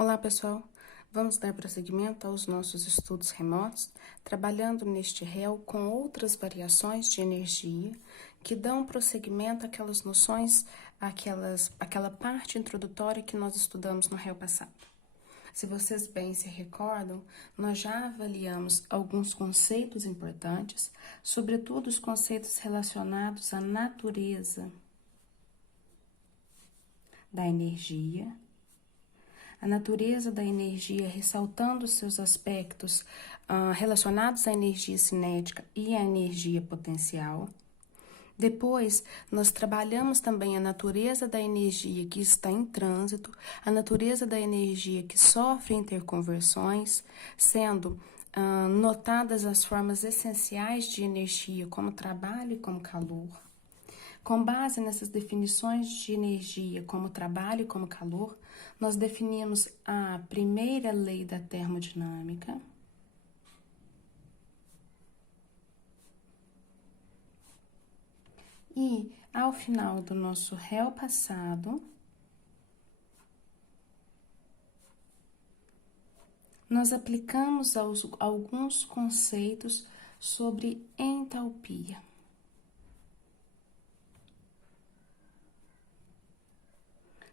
Olá, pessoal! Vamos dar prosseguimento aos nossos estudos remotos, trabalhando neste réu com outras variações de energia que dão prosseguimento àquelas noções, àquela parte introdutória que nós estudamos no réu passado. Se vocês bem se recordam, nós já avaliamos alguns conceitos importantes, sobretudo os conceitos relacionados à natureza da energia, a natureza da energia, ressaltando seus aspectos relacionados à energia cinética e à energia potencial. Depois, nós trabalhamos também a natureza da energia que está em trânsito, a natureza da energia que sofre interconversões, sendo notadas as formas essenciais de energia, como trabalho e como calor. Com base nessas definições de energia como trabalho e como calor, nós definimos a primeira lei da termodinâmica. E, ao final do nosso réu passado, nós aplicamos alguns conceitos sobre entalpia.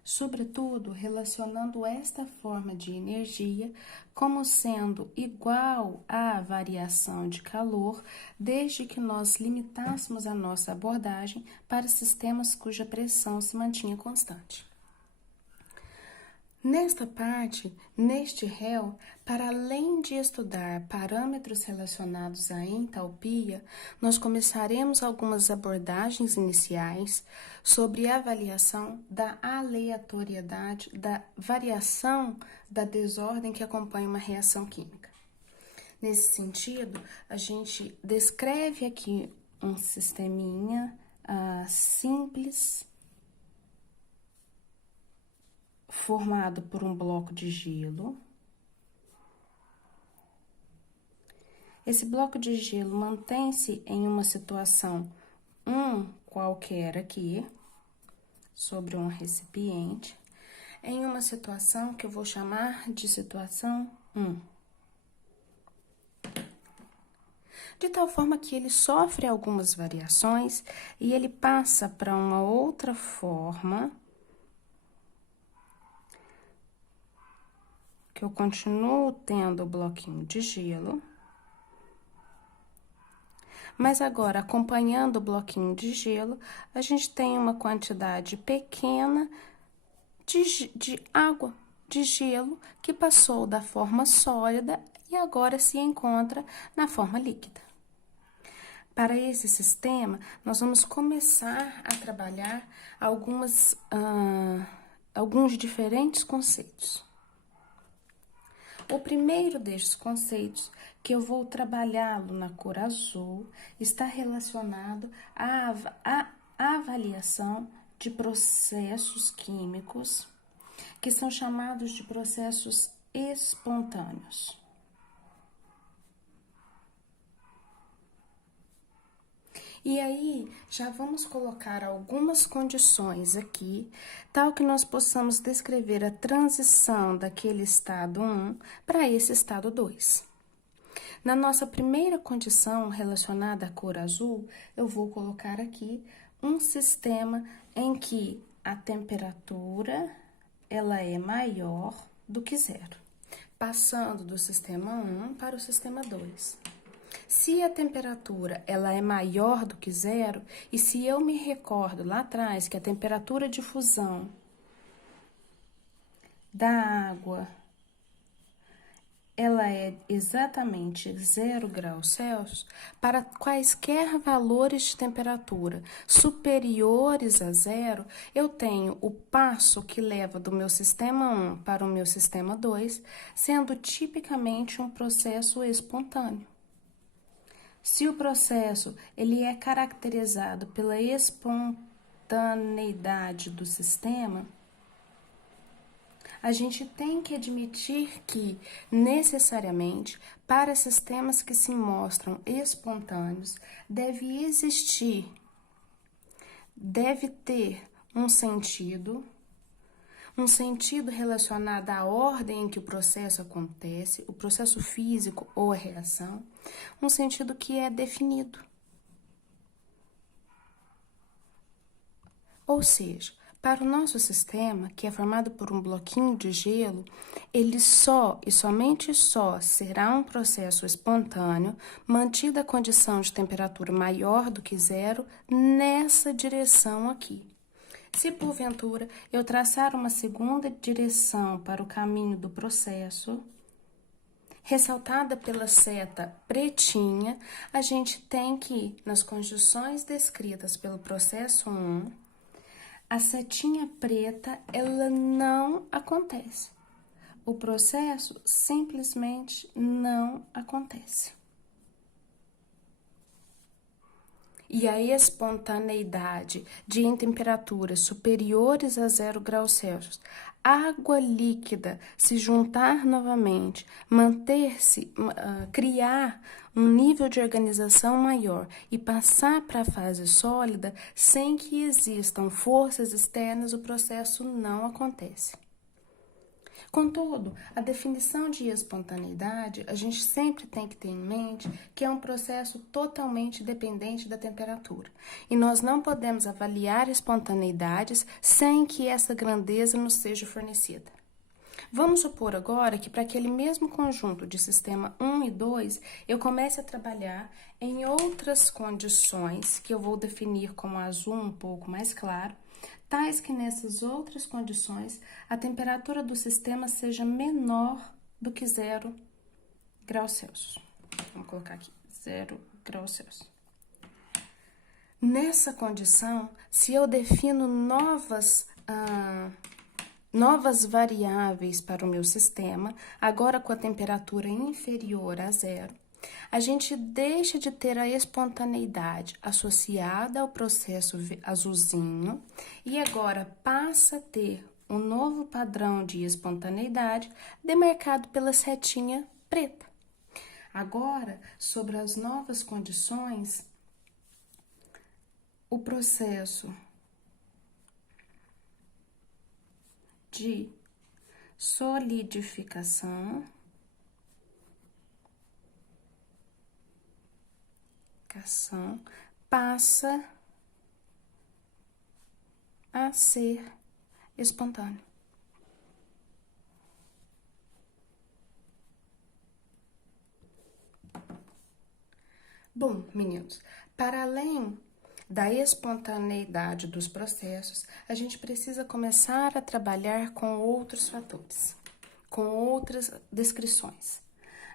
Sobretudo, relacionando esta forma de energia como sendo igual à variação de calor, desde que nós limitássemos a nossa abordagem para sistemas cuja pressão se mantinha constante. Nesta parte, neste réu, para além de estudar parâmetros relacionados à entalpia, nós começaremos algumas abordagens iniciais sobre a avaliação da aleatoriedade, da variação da desordem que acompanha uma reação química. Nesse sentido, a gente descreve aqui um sisteminha simples, formado por um bloco de gelo. Esse bloco de gelo mantém-se em uma situação qualquer aqui, sobre um recipiente, em uma situação que eu vou chamar de situação 1. De tal forma que ele sofre algumas variações e ele passa para uma outra forma, que eu continuo tendo o bloquinho de gelo, mas agora, acompanhando o bloquinho de gelo, a gente tem uma quantidade pequena de água, de gelo, que passou da forma sólida e agora se encontra na forma líquida. Para esse sistema, nós vamos começar a trabalhar alguns diferentes conceitos. O primeiro destes conceitos, que eu vou trabalhá-lo na cor azul, está relacionado à avaliação de processos químicos, que são chamados de processos espontâneos. E aí, já vamos colocar algumas condições aqui, tal que nós possamos descrever a transição daquele estado 1 para esse estado 2. Na nossa primeira condição relacionada à cor azul, eu vou colocar aqui um sistema em que a temperatura ela é maior do que zero, passando do sistema 1 para o sistema 2. Se a temperatura ela é maior do que zero, e se eu me recordo lá atrás que a temperatura de fusão da água ela é exatamente 0 graus Celsius, para quaisquer valores de temperatura superiores a zero, eu tenho o passo que leva do meu sistema 1 para o meu sistema 2, sendo tipicamente um processo espontâneo. Se o processo ele é caracterizado pela espontaneidade do sistema, a gente tem que admitir que, necessariamente, para sistemas que se mostram espontâneos, deve ter um sentido, um sentido relacionado à ordem em que o processo acontece, o processo físico ou a reação, um sentido que é definido. Ou seja, para o nosso sistema, que é formado por um bloquinho de gelo, ele só e somente só será um processo espontâneo, mantida a condição de temperatura maior do que zero nessa direção aqui. Se porventura eu traçar uma segunda direção para o caminho do processo, ressaltada pela seta pretinha, a gente tem que, nas condições descritas pelo processo 1, a setinha preta, ela não acontece. O processo simplesmente não acontece. E a espontaneidade de em temperaturas superiores a 0 graus Celsius, água líquida se juntar novamente, manter-se, criar um nível de organização maior e passar para a fase sólida sem que existam forças externas, o processo não acontece. Contudo, a definição de espontaneidade, a gente sempre tem que ter em mente que é um processo totalmente dependente da temperatura. E nós não podemos avaliar espontaneidades sem que essa grandeza nos seja fornecida. Vamos supor agora que para aquele mesmo conjunto de sistema 1 e 2, eu comece a trabalhar em outras condições, que eu vou definir como azul um pouco mais claro, tais que nessas outras condições a temperatura do sistema seja menor do que 0 graus Celsius. Vamos colocar aqui, 0 graus Celsius. Nessa condição, se eu defino novas variáveis para o meu sistema, agora com a temperatura inferior a 0, a gente deixa de ter a espontaneidade associada ao processo azulzinho e agora passa a ter um novo padrão de espontaneidade demarcado pela setinha preta. Agora, sobre as novas condições, o processo de solidificação passa a ser espontâneo. Bom, meninos, para além da espontaneidade dos processos, a gente precisa começar a trabalhar com outros fatores, com outras descrições.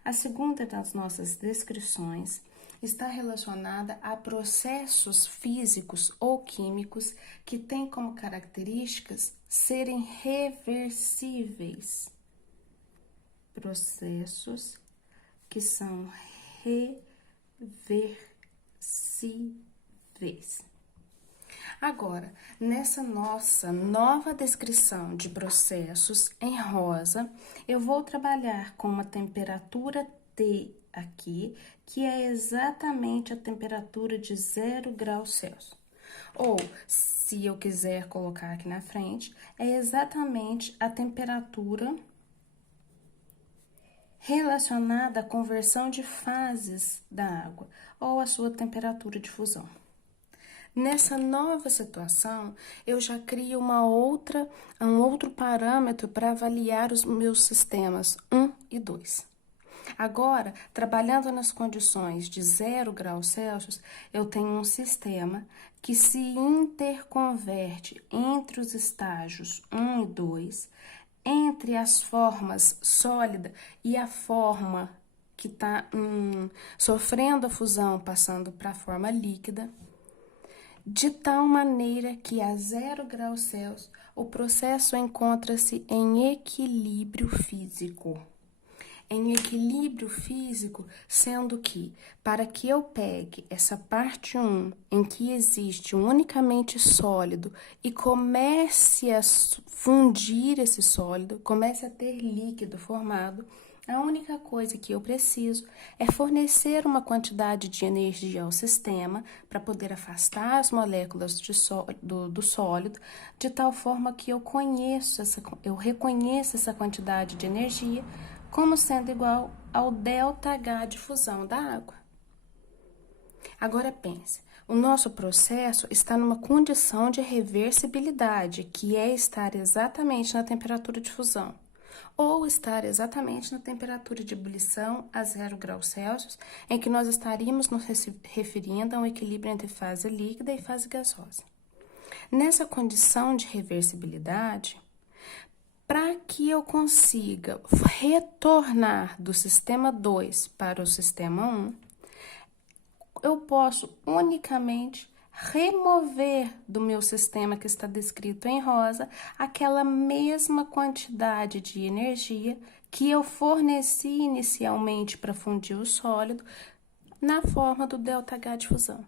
A segunda das nossas descrições está relacionada a processos físicos ou químicos que têm como características serem reversíveis. Processos que são reversíveis. Agora, nessa nossa nova descrição de processos em rosa, eu vou trabalhar com uma temperatura T aqui, que é exatamente a temperatura de 0 graus Celsius. Ou, se eu quiser colocar aqui na frente, é exatamente a temperatura relacionada à conversão de fases da água, ou a sua temperatura de fusão. Nessa nova situação, eu já crio um outro parâmetro para avaliar os meus sistemas 1 e 2. Agora, trabalhando nas condições de 0 graus Celsius, eu tenho um sistema que se interconverte entre os estágios 1 e 2, entre as formas sólida e a forma que está sofrendo a fusão, passando para a forma líquida, de tal maneira que a 0 graus Celsius o processo encontra-se em equilíbrio físico. Em equilíbrio físico, sendo que, para que eu pegue essa parte 1, em que existe um unicamente sólido, e comece a fundir esse sólido, comece a ter líquido formado, A única coisa que eu preciso é fornecer uma quantidade de energia ao sistema para poder afastar as moléculas do sólido, de tal forma que eu reconheço essa quantidade de energia como sendo igual ao ΔH de fusão da água. Agora pense, o nosso processo está numa condição de reversibilidade, que é estar exatamente na temperatura de fusão, ou estar exatamente na temperatura de ebulição a 0 graus Celsius, em que nós estaríamos nos referindo a um equilíbrio entre fase líquida e fase gasosa. Nessa condição de reversibilidade, para que eu consiga retornar do sistema 2 para o sistema 1, eu posso unicamente remover do meu sistema que está descrito em rosa aquela mesma quantidade de energia que eu forneci inicialmente para fundir o sólido na forma do ΔH de fusão.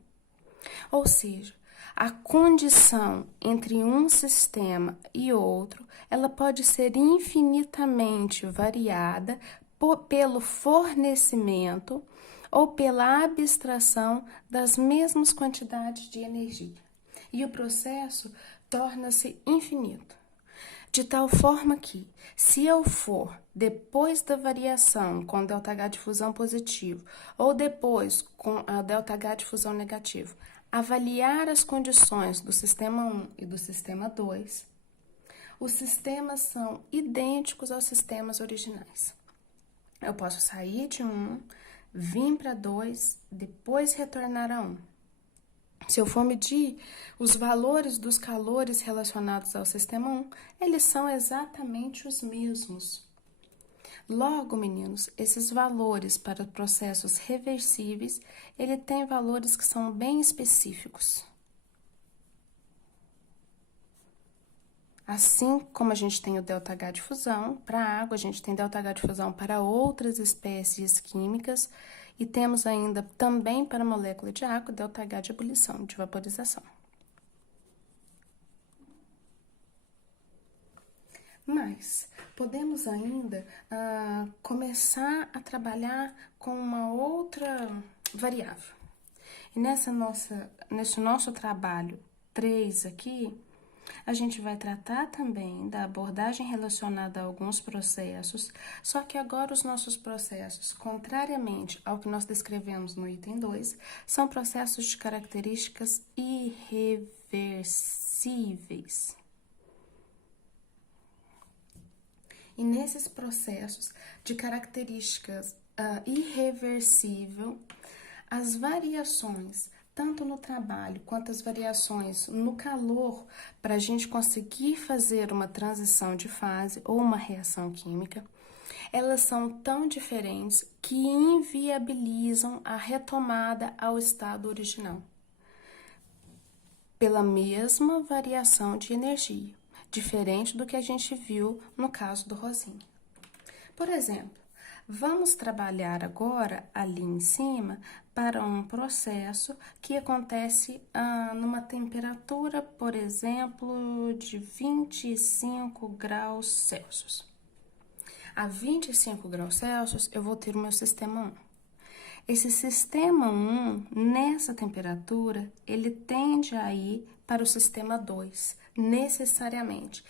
Ou seja, a condição entre um sistema e outro, ela pode ser infinitamente variada pelo fornecimento ou pela abstração das mesmas quantidades de energia. E o processo torna-se infinito. De tal forma que, se eu for, depois da variação com ΔH de fusão positivo, ou depois com a ΔH de fusão negativo, avaliar as condições do sistema 1 e do sistema 2, os sistemas são idênticos aos sistemas originais. Eu posso sair de 1, vir para 2, depois retornar a 1. Se eu for medir os valores dos calores relacionados ao sistema 1, eles são exatamente os mesmos. Logo, meninos, esses valores para processos reversíveis, ele tem valores que são bem específicos. Assim como a gente tem o ΔH de fusão para a água, a gente tem ΔH de fusão para outras espécies químicas e temos ainda também para a molécula de água ΔH de ebulição, de vaporização. Mas podemos ainda começar a trabalhar com uma outra variável. E nesse nosso trabalho 3 aqui, a gente vai tratar também da abordagem relacionada a alguns processos, só que agora os nossos processos, contrariamente ao que nós descrevemos no item 2, são processos de características irreversíveis. E nesses processos de características irreversível, as variações tanto no trabalho quanto as variações no calor, para a gente conseguir fazer uma transição de fase ou uma reação química, elas são tão diferentes que inviabilizam a retomada ao estado original, pela mesma variação de energia, diferente do que a gente viu no caso do rosinha. Por exemplo, vamos trabalhar agora ali em cima para um processo que acontece numa temperatura, por exemplo, de 25 graus Celsius. A 25 graus Celsius eu vou ter o meu sistema 1. Esse sistema 1, nessa temperatura, ele tende a ir para o sistema 2, necessariamente,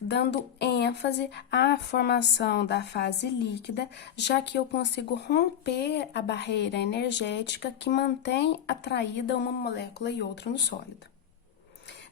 dando ênfase à formação da fase líquida, já que eu consigo romper a barreira energética que mantém atraída uma molécula e outra no sólido.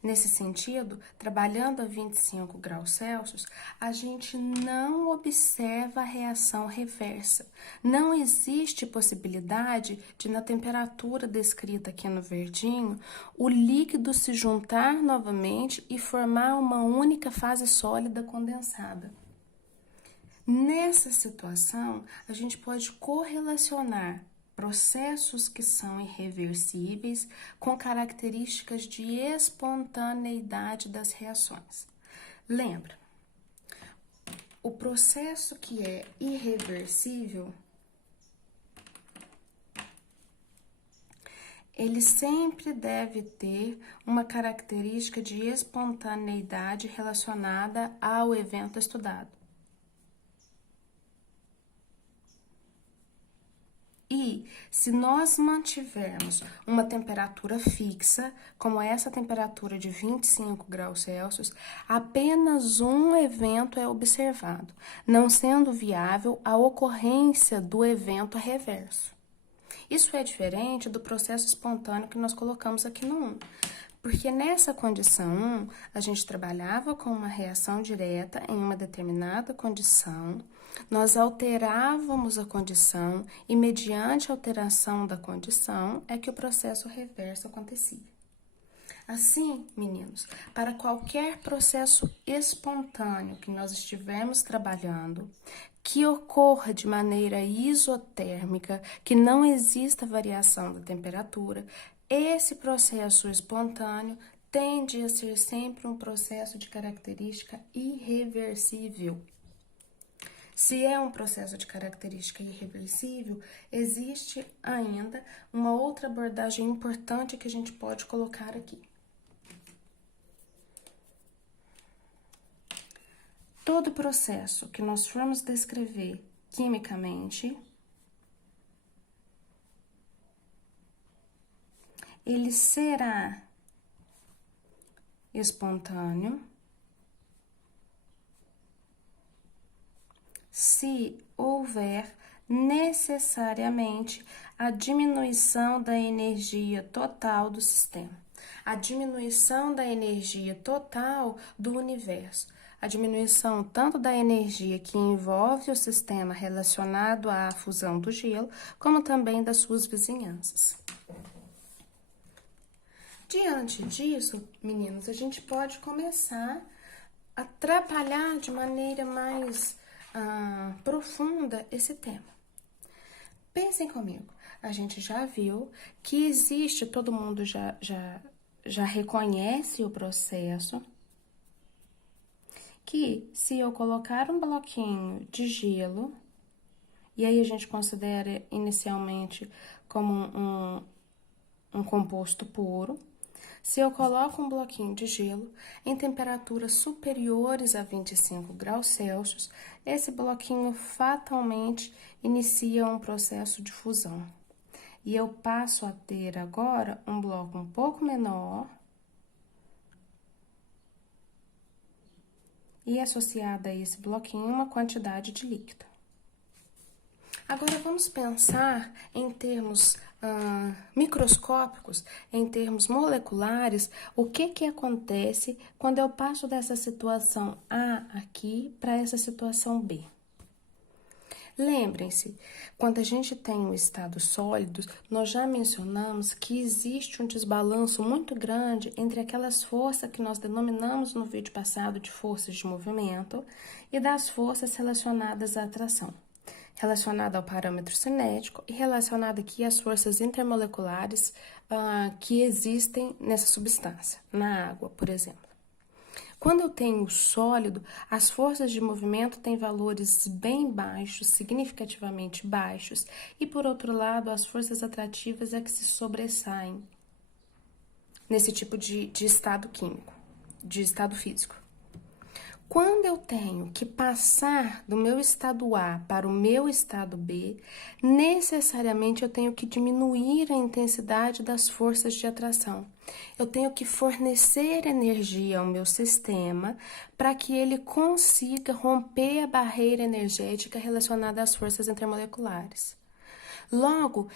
Nesse sentido, trabalhando a 25 graus Celsius, a gente não observa a reação reversa. Não existe possibilidade de, na temperatura descrita aqui no verdinho, o líquido se juntar novamente e formar uma única fase sólida condensada. Nessa situação, a gente pode correlacionar processos que são irreversíveis com características de espontaneidade das reações. Lembra, o processo que é irreversível, ele sempre deve ter uma característica de espontaneidade relacionada ao evento estudado. se nós mantivermos uma temperatura fixa, como essa temperatura de 25 graus Celsius, apenas um evento é observado, não sendo viável a ocorrência do evento reverso. Isso é diferente do processo espontâneo que nós colocamos aqui no 1. Porque nessa condição 1, a gente trabalhava com uma reação direta em uma determinada condição, nós alterávamos a condição e, mediante a alteração da condição, é que o processo reverso acontecia. Assim, meninos, para qualquer processo espontâneo que nós estivermos trabalhando, que ocorra de maneira isotérmica, que não exista variação da temperatura, esse processo espontâneo tende a ser sempre um processo de característica irreversível. Se é um processo de característica irreversível, existe ainda uma outra abordagem importante que a gente pode colocar aqui. Todo processo que nós formos descrever quimicamente, ele será espontâneo se houver necessariamente a diminuição da energia total do sistema, a diminuição da energia total do universo, a diminuição tanto da energia que envolve o sistema relacionado à fusão do gelo, como também das suas vizinhanças. Diante disso, meninos, a gente pode começar a trabalhar de maneira mais profunda esse tema. Pensem comigo, a gente já viu que existe, todo mundo já reconhece o processo, que se eu colocar um bloquinho de gelo, e aí a gente considera inicialmente como um composto puro, se eu coloco um bloquinho de gelo em temperaturas superiores a 25 graus Celsius, esse bloquinho fatalmente inicia um processo de fusão. E eu passo a ter agora um bloco um pouco menor e associada a esse bloquinho uma quantidade de líquido. Agora, vamos pensar em termos microscópicos, em termos moleculares, o que acontece quando eu passo dessa situação A aqui para essa situação B. Lembrem-se, quando a gente tem um estado sólido, nós já mencionamos que existe um desbalanço muito grande entre aquelas forças que nós denominamos no vídeo passado de forças de movimento e das forças relacionadas à atração, relacionada ao parâmetro cinético e relacionada aqui às forças intermoleculares que existem nessa substância, na água, por exemplo. Quando eu tenho sólido, as forças de movimento têm valores bem baixos, significativamente baixos, e por outro lado, as forças atrativas é que se sobressaem nesse tipo de estado químico, de estado físico. Quando eu tenho que passar do meu estado A para o meu estado B, necessariamente eu tenho que diminuir a intensidade das forças de atração. Eu tenho que fornecer energia ao meu sistema para que ele consiga romper a barreira energética relacionada às forças intermoleculares. Logo,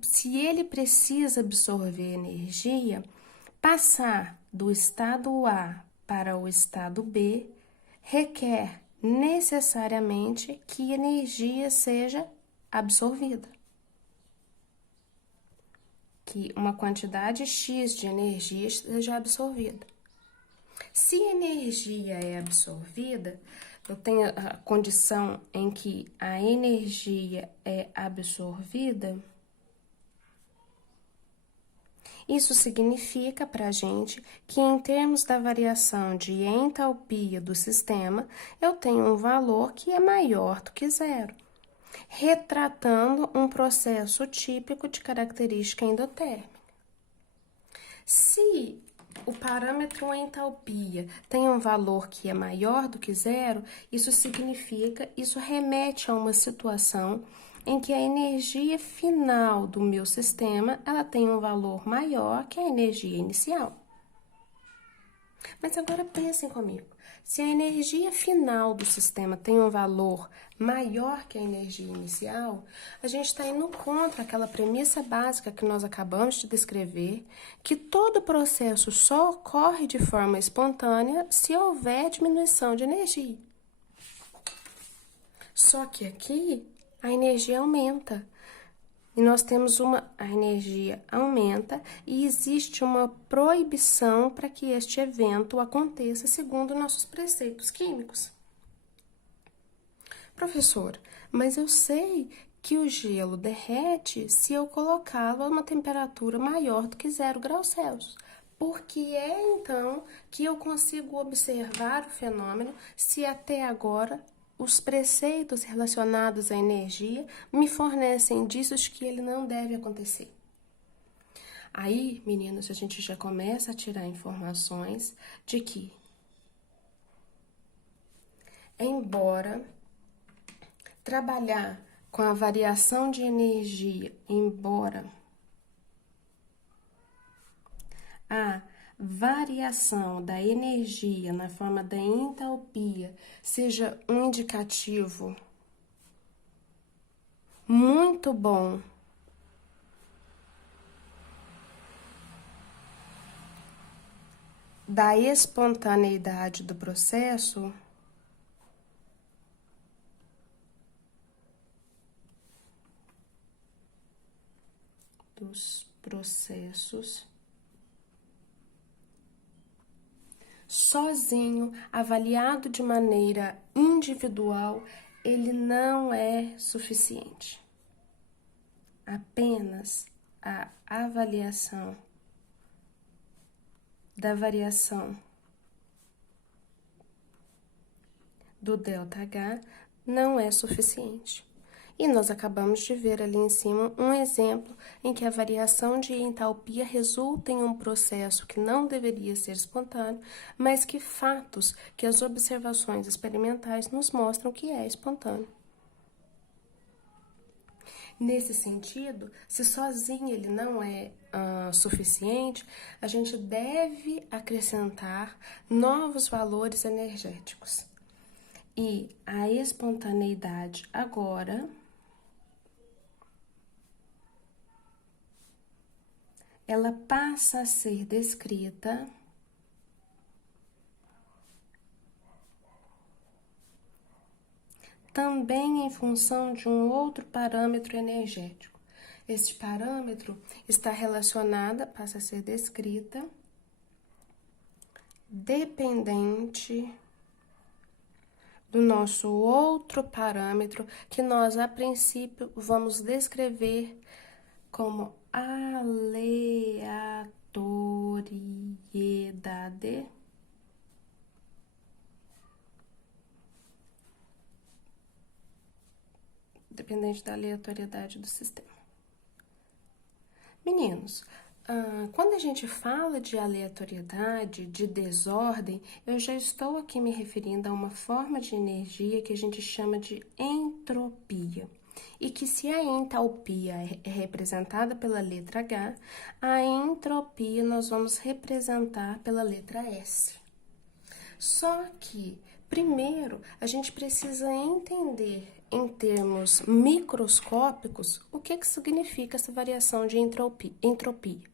se ele precisa absorver energia, passar do estado A para o estado B requer necessariamente que energia seja absorvida. Que uma quantidade X de energia seja absorvida. Se energia é absorvida, eu tenho a condição em que a energia é absorvida. Isso significa para a gente que, em termos da variação de entalpia do sistema, eu tenho um valor que é maior do que zero, retratando um processo típico de característica endotérmica. Se o parâmetro entalpia tem um valor que é maior do que zero, isso remete a uma situação em que a energia final do meu sistema, ela tem um valor maior que a energia inicial. Mas agora pensem comigo, se a energia final do sistema tem um valor maior que a energia inicial, a gente está indo contra aquela premissa básica que nós acabamos de descrever, que todo processo só ocorre de forma espontânea se houver diminuição de energia. Só que aqui a energia aumenta. E nós temos a energia aumenta e existe uma proibição para que este evento aconteça segundo nossos preceitos químicos. Professor, mas eu sei que o gelo derrete se eu colocá-lo a uma temperatura maior do que 0 graus Celsius. Por que é, então, que eu consigo observar o fenômeno se até agora os preceitos relacionados à energia me fornecem indícios de que ele não deve acontecer? Aí, meninos, a gente já começa a tirar informações de que, embora trabalhar com a variação de energia, embora a variação da energia na forma da entalpia seja um indicativo muito bom da espontaneidade do processo, sozinho, avaliado de maneira individual, ele não é suficiente. Apenas a avaliação da variação do ΔH não é suficiente. E nós acabamos de ver ali em cima um exemplo em que a variação de entalpia resulta em um processo que não deveria ser espontâneo, mas que fatos, que as observações experimentais nos mostram que é espontâneo. Nesse sentido, se sozinho ele não é suficiente, a gente deve acrescentar novos valores energéticos. E a espontaneidade agora ela passa a ser descrita também em função de um outro parâmetro energético. Este parâmetro está relacionado, passa a ser descrita, dependente do nosso outro parâmetro, que nós, a princípio, vamos descrever como aleatoriedade dependente da aleatoriedade do sistema. Meninos, quando a gente fala de aleatoriedade, de desordem, eu já estou aqui me referindo a uma forma de energia que a gente chama de entropia. E que se a entalpia é representada pela letra H, a entropia nós vamos representar pela letra S. Só que, primeiro, a gente precisa entender em termos microscópicos o que significa essa variação de entropia.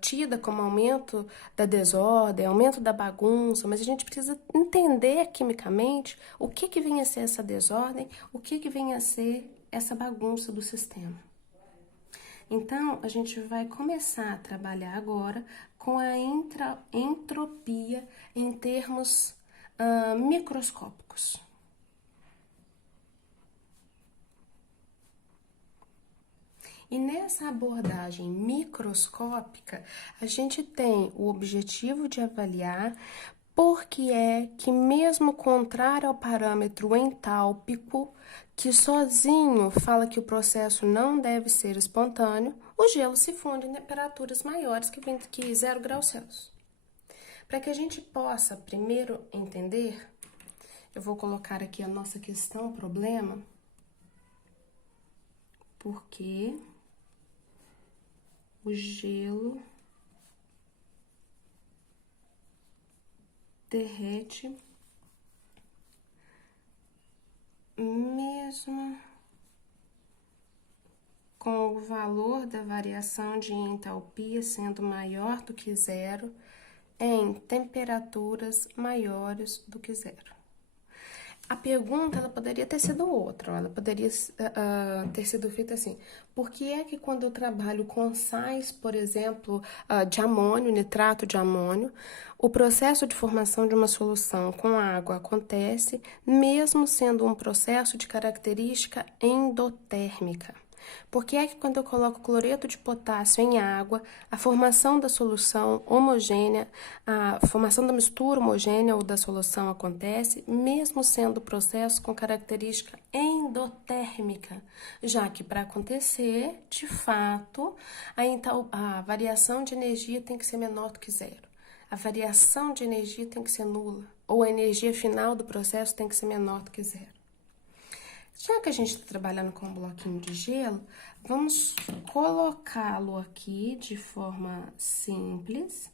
Tida como aumento da desordem, aumento da bagunça, mas a gente precisa entender quimicamente o que vem a ser essa desordem, o que vem a ser essa bagunça do sistema. Então, a gente vai começar a trabalhar agora com a entropia em termos microscópicos. E nessa abordagem microscópica, a gente tem o objetivo de avaliar por que é que, mesmo contrário ao parâmetro entálpico, que sozinho fala que o processo não deve ser espontâneo, o gelo se funde em temperaturas maiores que 0 graus Celsius. Para que a gente possa primeiro entender, eu vou colocar aqui a nossa questão problema. porque o gelo derrete mesmo com o valor da variação de entalpia sendo maior do que zero em temperaturas maiores do que zero. A pergunta, ela poderia ter sido outra, ela poderia ter sido feita assim: por que é que quando eu trabalho com sais, por exemplo, de amônio, nitrato de amônio, o processo de formação de uma solução com água acontece, mesmo sendo um processo de característica endotérmica? Por que é que quando eu coloco cloreto de potássio em água, a formação da solução homogênea, a formação da mistura homogênea ou da solução acontece, mesmo sendo processo com característica endotérmica, já que para acontecer, de fato, a variação de energia tem que ser menor do que zero. A variação de energia tem que ser nula, ou a energia final do processo tem que ser menor do que zero. Já que a gente está trabalhando com um bloquinho de gelo, vamos colocá-lo aqui de forma simples.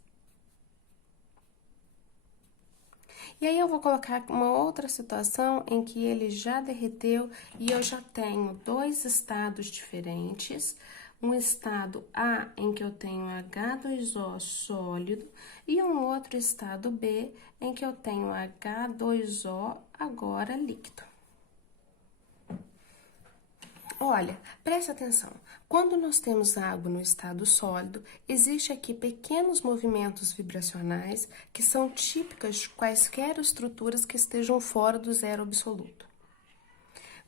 E aí eu vou colocar uma outra situação em que ele já derreteu e eu já tenho dois estados diferentes. Um estado A, em que eu tenho H2O sólido, e um outro estado B, em que eu tenho H2O agora líquido. Olha, presta atenção. Quando nós temos água no estado sólido, existe aqui pequenos movimentos vibracionais que são típicas de quaisquer estruturas que estejam fora do zero absoluto.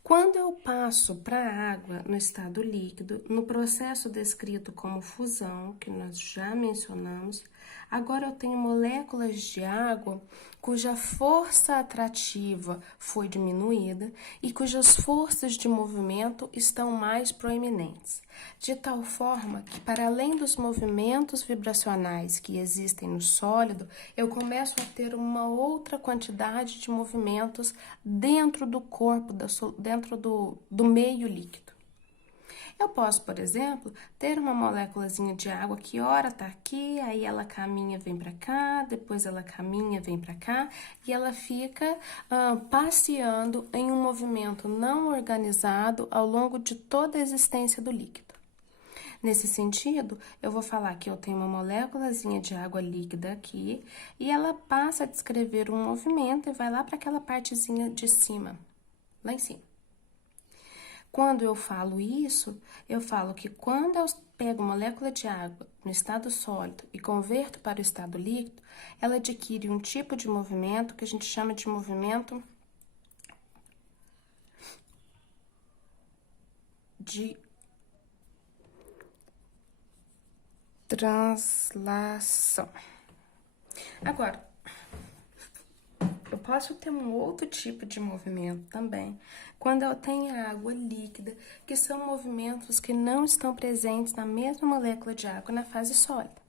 Quando eu passo para a água no estado líquido, no processo descrito como fusão, que nós já mencionamos, agora eu tenho moléculas de água cuja força atrativa foi diminuída e cujas forças de movimento estão mais proeminentes, de tal forma que, para além dos movimentos vibracionais que existem no sólido, eu começo a ter uma outra quantidade de movimentos dentro do corpo, dentro do meio líquido. Eu posso, por exemplo, ter uma moléculazinha de água que ora tá aqui, aí ela caminha, vem para cá, depois ela caminha, vem para cá, e ela fica passeando em um movimento não organizado ao longo de toda a existência do líquido. Nesse sentido, eu vou falar que eu tenho uma moléculazinha de água líquida aqui, e ela passa a descrever um movimento e vai lá para aquela partezinha de cima, lá em cima. Quando eu falo isso, eu falo que quando eu pego molécula de água no estado sólido e converto para o estado líquido, ela adquire um tipo de movimento que a gente chama de movimento de translação. Agora, eu posso ter um outro tipo de movimento também, quando eu tenho água líquida, que são movimentos que não estão presentes na mesma molécula de água na fase sólida.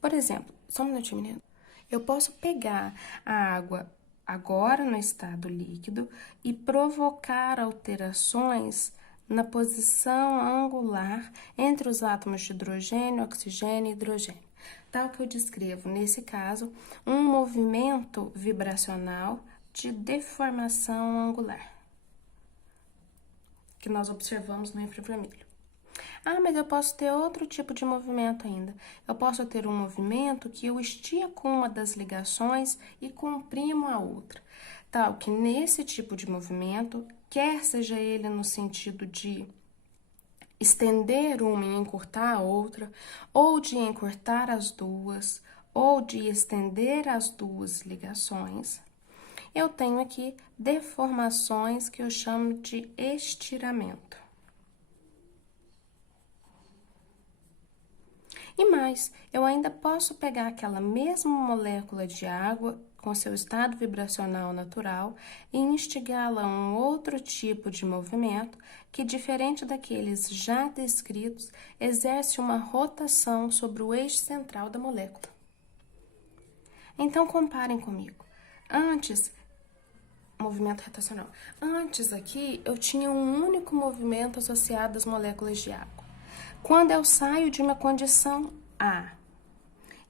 Por exemplo, só um minutinho, menino. Eu posso pegar a água agora no estado líquido e provocar alterações na posição angular entre os átomos de hidrogênio, oxigênio e hidrogênio. Tal que eu descrevo, nesse caso, um movimento vibracional de deformação angular, que nós observamos no infravermelho. Ah, mas eu posso ter outro tipo de movimento ainda. Eu posso ter um movimento que eu estico uma das ligações e comprimo a outra. Tal que nesse tipo de movimento, quer seja ele no sentido de estender uma e encurtar a outra, ou de encurtar as duas, ou de estender as duas ligações, eu tenho aqui deformações que eu chamo de estiramento. E mais, eu ainda posso pegar aquela mesma molécula de água com seu estado vibracional natural e instigá-la a um outro tipo de movimento que, diferente daqueles já descritos, exerce uma rotação sobre o eixo central da molécula. Então, comparem comigo. Antes, movimento rotacional. Antes aqui, eu tinha um único movimento associado às moléculas de água. Quando eu saio de uma condição A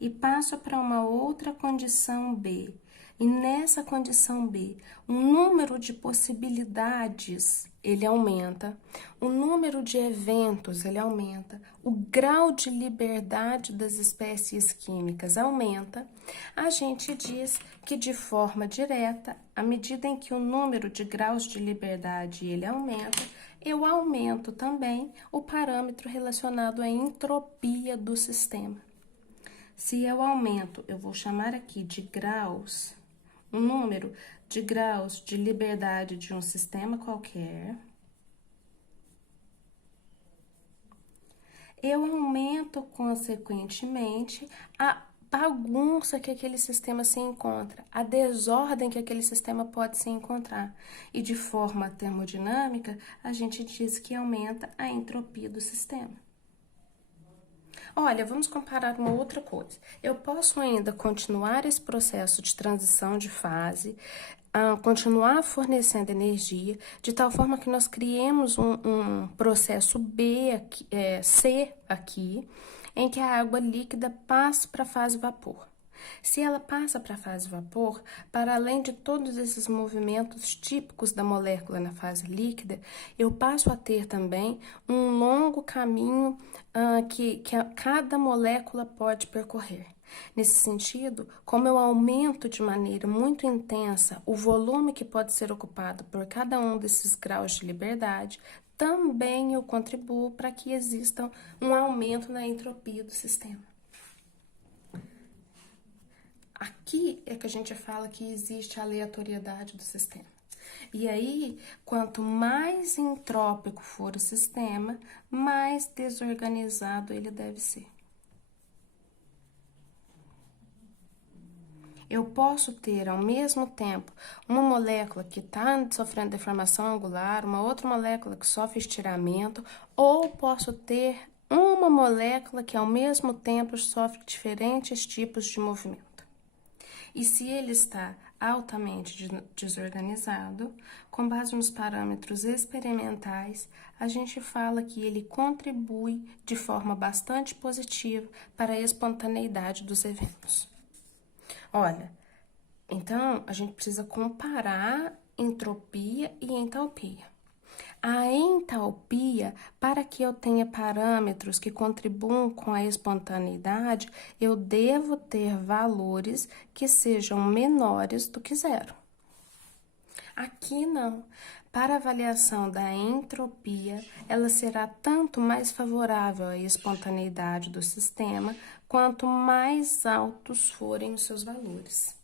e passo para uma outra condição B, e nessa condição B, o número de possibilidades, ele aumenta, o número de eventos, ele aumenta, o grau de liberdade das espécies químicas aumenta, a gente diz que de forma direta, à medida em que o número de graus de liberdade, ele aumenta, eu aumento também o parâmetro relacionado à entropia do sistema. Se eu aumento, eu vou chamar aqui de graus, um número de graus de liberdade de um sistema qualquer, eu aumento, consequentemente, a bagunça que aquele sistema se encontra, a desordem que aquele sistema pode se encontrar. E de forma termodinâmica, a gente diz que aumenta a entropia do sistema. Olha, vamos comparar uma outra coisa. Eu posso ainda continuar esse processo de transição de fase, continuar fornecendo energia, de tal forma que nós criemos um processo C aqui, em que a água líquida passa para a fase vapor. Se ela passa para a fase vapor, para além de todos esses movimentos típicos da molécula na fase líquida, eu passo a ter também um longo caminho que cada molécula pode percorrer. Nesse sentido, como eu aumento de maneira muito intensa o volume que pode ser ocupado por cada um desses graus de liberdade, também eu contribuo para que exista um aumento na entropia do sistema. Aqui é que a gente fala que existe a aleatoriedade do sistema. E aí, quanto mais entrópico for o sistema, mais desorganizado ele deve ser. Eu posso ter, ao mesmo tempo, uma molécula que está sofrendo deformação angular, uma outra molécula que sofre estiramento, ou posso ter uma molécula que, ao mesmo tempo, sofre diferentes tipos de movimento. E se ele está altamente desorganizado, com base nos parâmetros experimentais, a gente fala que ele contribui de forma bastante positiva para a espontaneidade dos eventos. Olha, então a gente precisa comparar entropia e entalpia. A entalpia, para que eu tenha parâmetros que contribuam com a espontaneidade, eu devo ter valores que sejam menores do que zero. Aqui não. Para a avaliação da entropia, ela será tanto mais favorável à espontaneidade do sistema, quanto mais altos forem os seus valores.